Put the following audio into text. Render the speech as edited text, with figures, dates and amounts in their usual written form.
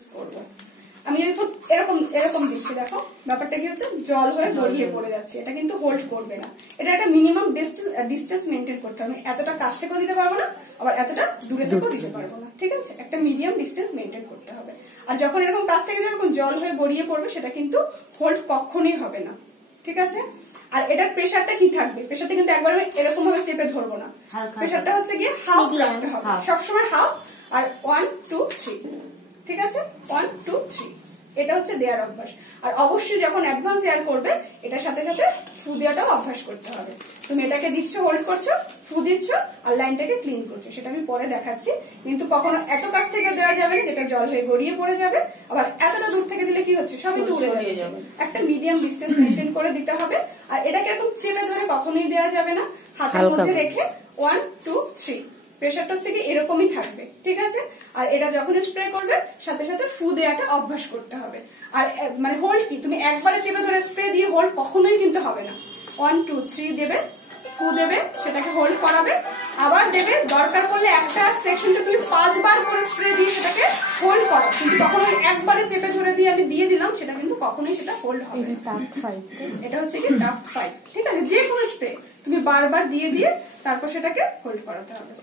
করবো। আমি এরকম এরকম দিচ্ছি, দেখো ব্যাপারটা কি হচ্ছে, জল হয়ে গড়িয়ে পড়ে যাচ্ছে, এটা কিন্তু হোল্ড করবে না। এটা একটা মিনিমাম ডিস্টেন্স মেনটেন করতে হবে। এতটা কাছ থেকেও দিতে পারবো না, আবার এতটা দূরে থেকেও দিতে পারবো না, ঠিক আছে? একটা মিডিয়াম ডিস্টেন্স মেনটেন করতে হবে। আর যখন এরকম কাছ থেকে যখন জল হয়ে গড়িয়ে পড়বে, সেটা কিন্তু হোল্ড কখনোই হবে না, ঠিক আছে? আর এটার প্রেসারটা কি থাকবে, প্রেসারটা কিন্তু একবার আমি এরকম ভাবে চেপে ধরবো না, প্রেসারটা হচ্ছে গিয়ে হাফ রাখতে হবে সবসময়, হাফ। আর 1 2 3, ঠিক আছে? 1 2 3, এটা হচ্ছে দেয়ার অভ্যাস। আর অবশ্যই যখন অ্যাডভান্স এয়ার করবে, এটার সাথে সাথে ফু দেওয়াটাও অভ্যাস করতে হবে। তুমি এটাকে দিচ্ছ, হোল্ড করছো, ফু দিচ্ছ, আর লাইনটাকে ক্লিন করছো, সেটা আমি পরে দেখাচ্ছি। কিন্তু কখনো এত কাছ থেকে দেওয়া যাবে না যেটা জল হয়ে গড়িয়ে পড়ে যাবে, আবার এতটা দূর থেকে দিলে কি হচ্ছে, সবই তো উড়ে যাবে। একটা মিডিয়াম ডিস্টেন্স মেনটেন করে দিতে হবে। আর এটাকে এরকম চেপে ধরে কখনোই দেওয়া যাবে না, হাতের মধ্যে রেখে 1 2 3, প্রেসারটা হচ্ছে কি এরকমই থাকবে, ঠিক আছে? আর এটা যখন স্প্রে করবে, সাথে সাথে ফু দেওয়াটা অভ্যাস করতে হবে। আর মানে হোল্ড কি, তুমি একবারে চেপে ধরে স্প্রে দিয়ে হোল্ড কখনোই কিন্তু হবে না। 1 2 3 দেবে, ফু দেবে, সেটাকে হোল্ড করাবে, আবার দেবে, দরকার পড়লে একটা সেকশনকে তুমি 5 বার করে স্প্রে দিয়ে সেটাকে হোল্ড করো, কিন্তু কখনোই একবারে চেপে ধরে দিয়ে আমি দিয়ে দিলাম, সেটা কিন্তু কখনোই সেটা হোল্ড হবে না। এটা হচ্ছে কি টাফ ফাইট, ঠিক আছে? যে কোনো স্প্রে তুমি বারবার দিয়ে দিয়ে তারপর সেটাকে হোল্ড করাতে হবে।